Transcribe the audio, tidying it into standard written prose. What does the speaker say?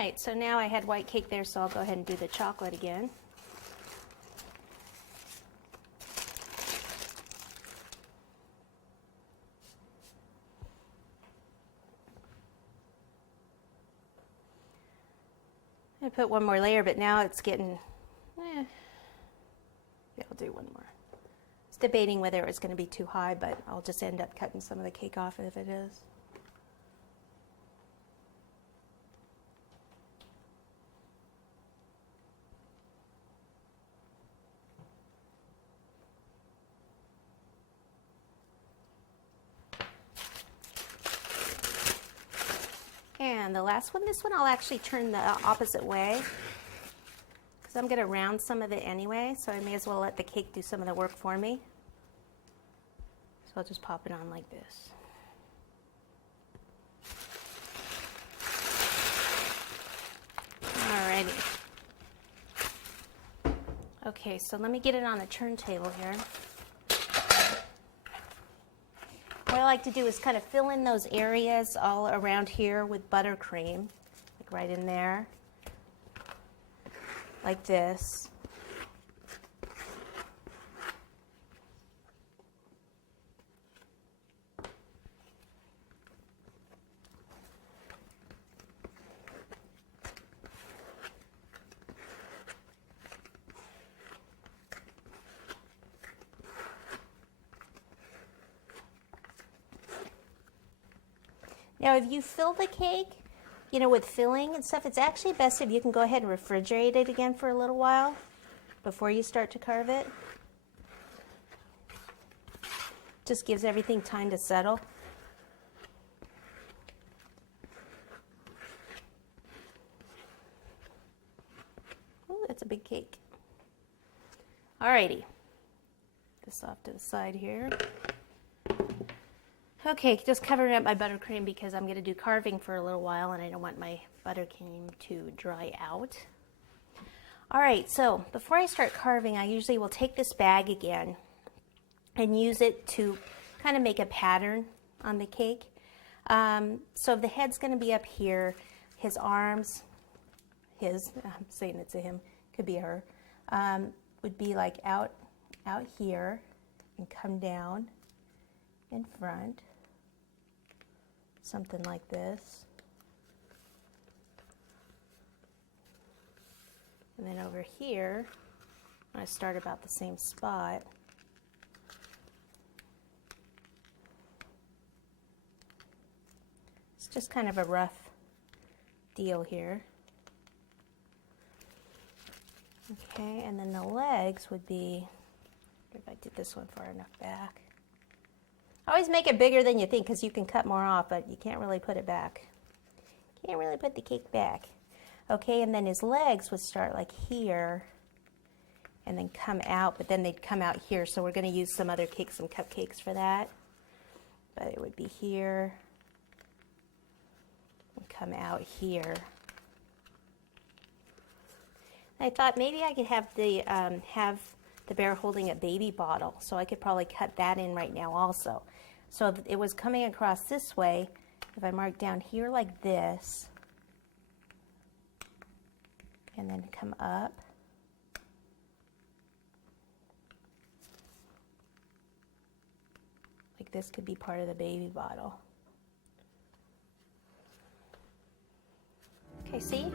right, so now I had white cake there, so I'll go ahead and do the chocolate again. I put one more layer, but now it's getting, yeah, I'll do one more. I was debating whether it was going to be too high, but I'll just end up cutting some of the cake off if it is. And the last one, this one I'll actually turn the opposite way because I'm going to round some of it anyway, so I may as well let the cake do some of the work for me. So I'll just pop it on like this. Alrighty. Okay, so let me get it on the turntable here. What I like to do is kind of fill in those areas all around here with buttercream, like right in there, like this. Now, if you fill the cake, with filling and stuff, it's actually best if you can go ahead and refrigerate it again for a little while before you start to carve it. Just gives everything time to settle. Oh, that's a big cake. Alrighty. This off to the side here. Okay, just covering up my buttercream because I'm going to do carving for a little while and I don't want my buttercream to dry out. All right, so before I start carving, I usually will take this bag again and use it to kind of make a pattern on the cake. So the head's going to be up here, his arms, I'm saying it to him, could be her, would be like out here and come down in front. Something like this. And then over here, I start about the same spot. It's just kind of a rough deal here. Okay, and then the legs would be, if I did this one far enough back. Always make it bigger than you think because you can cut more off, but you can't really put it back. Can't really put the cake back. Okay, and then his legs would start like here and then come out, but then they'd come out here. So we're going to use some other cakes, some cupcakes for that. But it would be here and come out here. I thought maybe I could have the bear holding a baby bottle, so I could probably cut that in right now also. So if it was coming across this way, if I mark down here like this, and then come up, like this could be part of the baby bottle. Okay, see?